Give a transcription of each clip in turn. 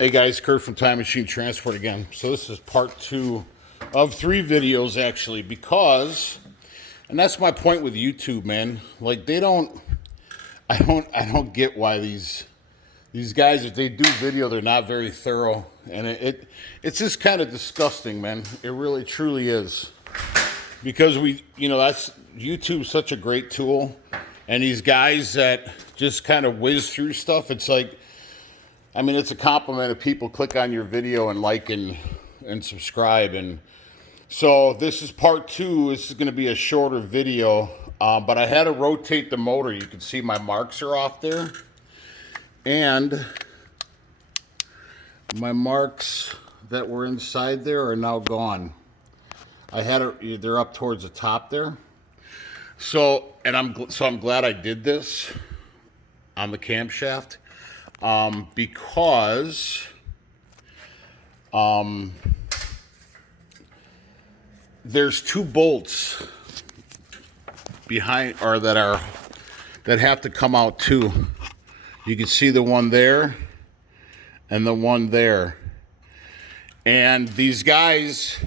Hey guys, Kurt from Time Machine Transport again. So this is part 2 of 3 videos actually, because, and that's my point with YouTube, man. Like I don't get why these guys, if they do video, they're not very thorough, and it's just kind of disgusting, man. It really truly is, because that's YouTube's such a great tool, and these guys that just kind of whiz through stuff, it's like, I mean, it's a compliment if people click on your video and like and subscribe. And so this is part 2. This is going to be a shorter video, but I had to rotate the motor. You can see my marks are off there, and my marks that were inside there are now gone. They're up towards the top there. So I'm glad I did this on the camshaft. Because there's 2 bolts behind, or that have to come out too. You can see the one there and the one there. And these guys,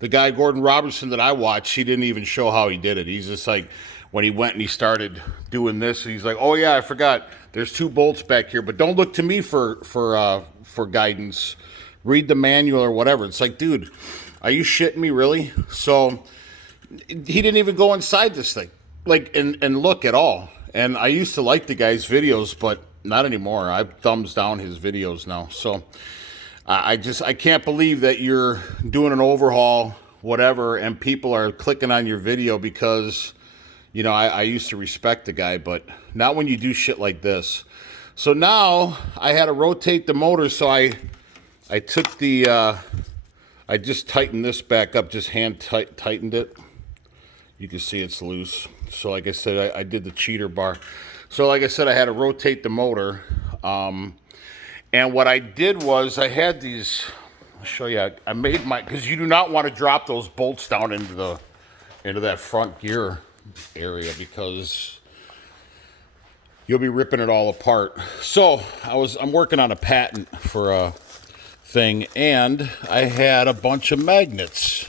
the guy Gordon Robertson that I watched, he didn't even show how he did it. He's just like, when he went and he started doing this, he's like, "Oh yeah, I forgot. There's 2 bolts back here, but don't look to me for guidance. Read the manual or whatever." It's like, dude, are you shitting me, really? So he didn't even go inside this thing, like, and look at all. And I used to like the guy's videos, but not anymore. I thumbs down his videos now. So I can't believe that you're doing an overhaul, whatever, and people are clicking on your video because, I used to respect the guy, but not when you do shit like this. So now I had to rotate the motor, so I took I just tightened this back up, just hand tightened it. You can see it's loose. So like I said, I did the cheater bar. So like I said, I had to rotate the motor. And what I did was I had these, I'll show you, I made because you do not want to drop those bolts down into that front gear area, because you'll be ripping it all apart. So I'm working on a patent for a thing, and I had a bunch of magnets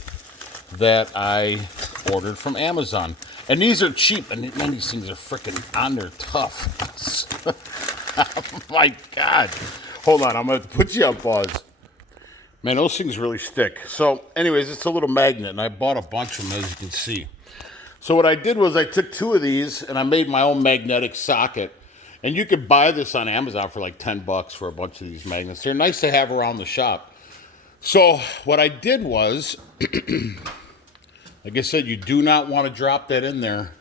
that I ordered from Amazon. And these are cheap, and man, these things are freaking on there tough. Oh my God. Hold on, I'm going to put you on pause. Man, those things really stick. So anyways, it's a little magnet, and I bought a bunch of them, as you can see. So what I did was I took 2 of these, and I made my own magnetic socket. And you could buy this on Amazon for like $10 for a bunch of these magnets. They're nice to have around the shop. So what I did was, like I said, you do not want to drop that in there.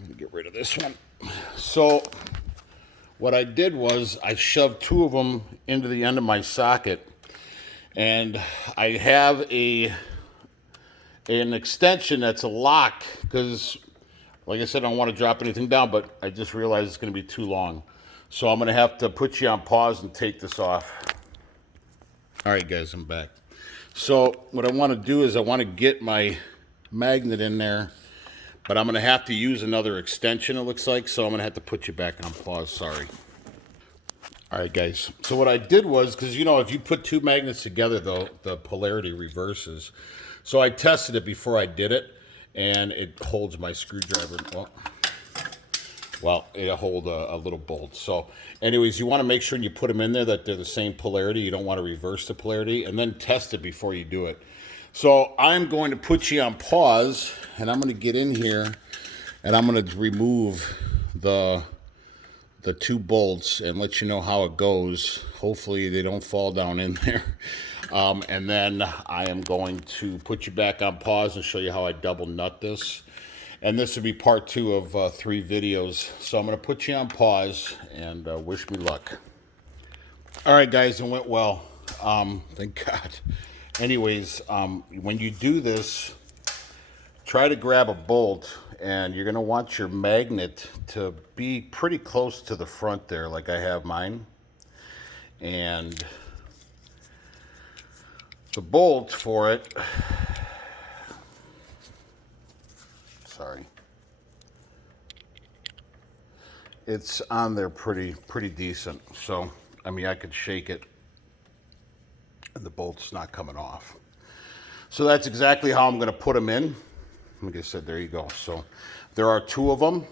Let me get rid of this one. So what I did was I shoved 2 of them into the end of my socket, and I have an extension that's a lock, because like I said, I don't want to drop anything down, but I just realized it's going to be too long. So I'm going to have to put you on pause and take this off. All right, guys, I'm back. So what I want to do is I want to get my magnet in there, but I'm going to have to use another extension, it looks like. So I'm going to have to put you back on pause. Sorry. All right, guys. So what I did was, because, if you put 2 magnets together, the polarity reverses. So I tested it before I did it, and it holds my screwdriver. Well, it holds a little bolt. So anyways, you want to make sure when you put them in there that they're the same polarity. You don't want to reverse the polarity, and then test it before you do it. So I'm going to put you on pause, and I'm going to get in here, and I'm going to remove the 2 bolts and let you know how it goes. Hopefully they don't fall down in there. And then I am going to put you back on pause and show you how I double nut this. And this will be part 2 of 3 videos. So I'm going to put you on pause, and wish me luck. All right, guys, it went well. Thank God. Anyways, when you do this, try to grab a bolt, and you're going to want your magnet to be pretty close to the front there, like I have mine. And the bolt for it, sorry, it's on there pretty decent. So I mean, I could shake it and the bolt's not coming off. So that's exactly how I'm going to put them in. Like I said, there you go. So there are 2 of them.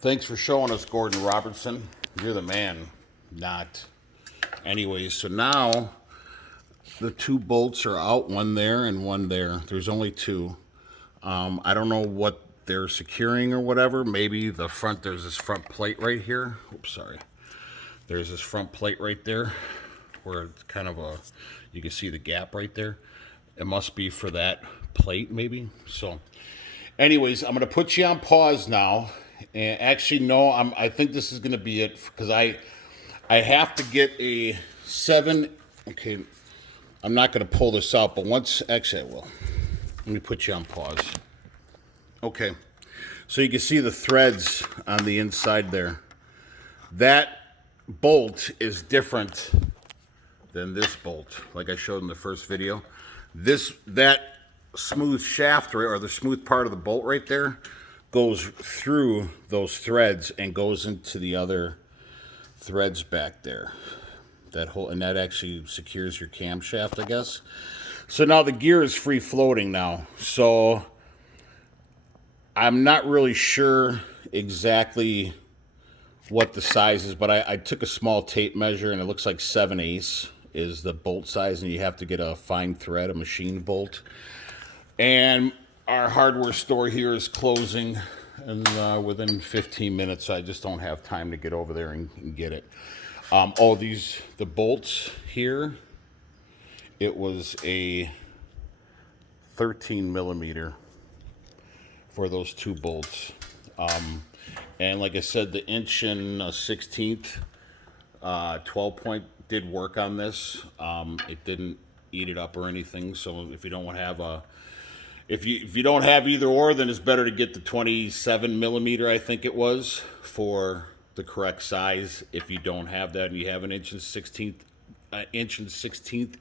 Thanks for showing us, Gordon Robertson. You're the man. Not. Anyways, so now the 2 bolts are out, one there and one there. There's only 2. I don't know what they're securing or whatever. Maybe the front, there's this front plate right here. Oops, sorry. There's this front plate right there where it's kind of a, you can see the gap right there. It must be for that plate maybe. So anyways, I'm going to put you on pause now. And actually, no, I think this is going to be it because I have to get a 7. Okay, I'm not going to pull this out, but once, actually I will. Let me put you on pause. Okay, so you can see the threads on the inside there. That bolt is different than this bolt, like I showed in the first video. That smooth shaft, or the smooth part of the bolt right there, goes through those threads and goes into the other threads back there. And that actually secures your camshaft, I guess. So now the gear is free floating now. So I'm not really sure exactly what the size is, but I took a small tape measure and it looks like 7/8 is the bolt size, and you have to get a fine thread, a machine bolt. And our hardware store here is closing within 15 minutes, so I just don't have time to get over there and get it. The bolts here, it was a 13 millimeter for those 2 bolts. And like I said, the 1/16 12 point did work on this. It didn't eat it up or anything. So if you don't have if you don't have either or, then it's better to get the 27 millimeter, I think it was, for the correct size. If you don't have that and you have an 1/16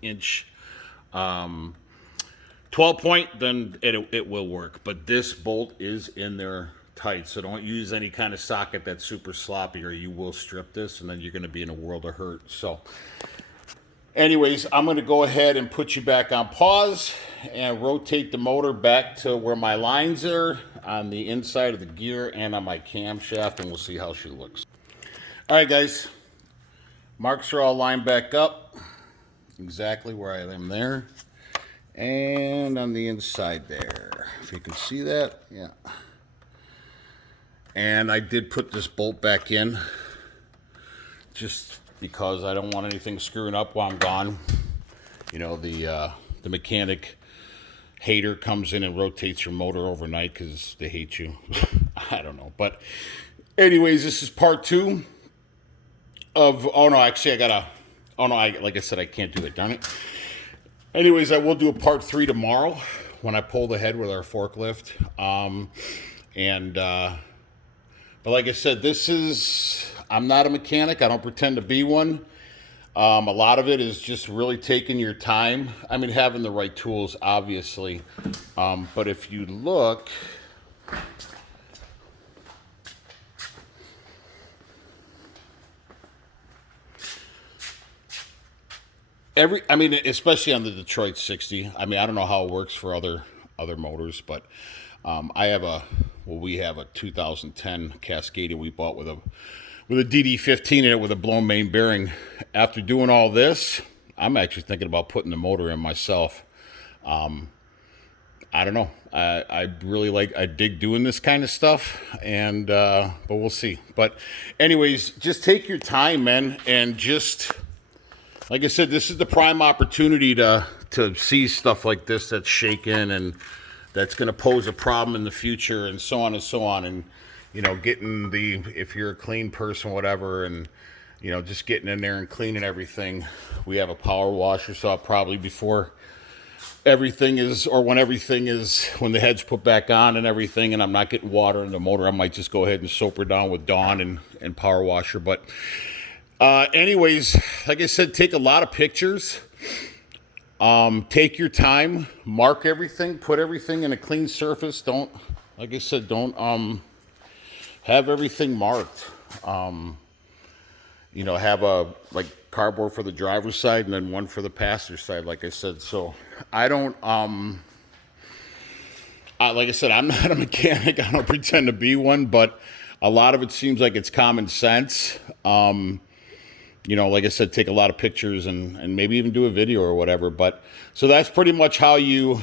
inch 12 point, then it will work. But this bolt is in there tight, so don't use any kind of socket that's super sloppy, or you will strip this and then you're going to be in a world of hurt. So anyways, I'm going to go ahead and put you back on pause and rotate the motor back to where my lines are on the inside of the gear and on my camshaft, and we'll see how she looks. All right, guys, marks are all lined back up exactly where I am there, and on the inside there, if you can see that. Yeah. And I did put this bolt back in just because I don't want anything screwing up while I'm gone. You know, the mechanic hater comes in and rotates your motor overnight because they hate you. I don't know. But anyways, this is part 2 of, like I said, I can't do it, darn it. Anyways, I will do a part 3 tomorrow when I pull the head with our forklift. But like I said, I'm not a mechanic. I don't pretend to be one. A lot of it is just really taking your time. I mean, having the right tools, obviously. But if you look, especially on the Detroit 60. I mean, I don't know how it works for other motors, but we have a 2010 Cascadia we bought with a DD15 in it with a blown main bearing. After doing all this, I'm actually thinking about putting the motor in myself. I don't know. I dig doing this kind of stuff, but we'll see. But anyways, just take your time, man, and just, like I said, this is the prime opportunity to see stuff like this that's shaken and that's going to pose a problem in the future, and so on and so on. And, you know, if you're a clean person, whatever, and, you know, just getting in there and cleaning everything. We have a power washer, so I'll probably before everything is, or when the head's put back on and everything, and I'm not getting water in the motor, I might just go ahead and soap her down with Dawn and power washer. But anyways, like I said, take a lot of pictures. Take your time, mark everything, put everything in a clean surface. Don't have everything marked. you know, have a like cardboard for the driver's side and then one for the passenger side, like I said. So I don't, like I said, I'm not a mechanic. I don't pretend to be one, but a lot of it seems like it's common sense. You know, like I said, take a lot of pictures and maybe even do a video or whatever. But so that's pretty much how you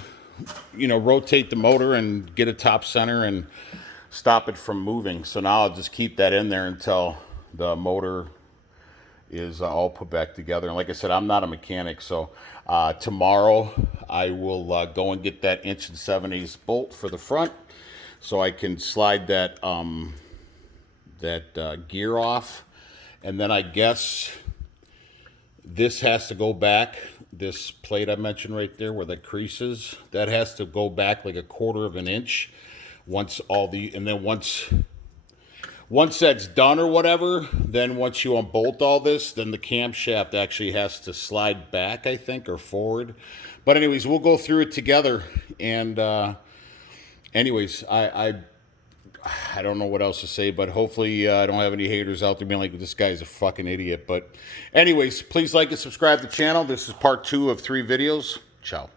know, rotate the motor and get it top center and stop it from moving. So now I'll just keep that in there until the motor is all put back together. And like I said, I'm not a mechanic, so tomorrow I will go and get that 1 7/8" bolt for the front, so I can slide that gear off, and then I guess this has to go back. This plate I mentioned right there, where the crease is, that has to go back like 1/4 of an inch. Once that's done or whatever, then once you unbolt all this, then the camshaft actually has to slide back, I think, or forward. But anyways, we'll go through it together. And anyways, I don't know what else to say, but hopefully I don't have any haters out there being like, this guy's a fucking idiot. But anyways, please like and subscribe to the channel. This is part 2 of 3 videos. Ciao.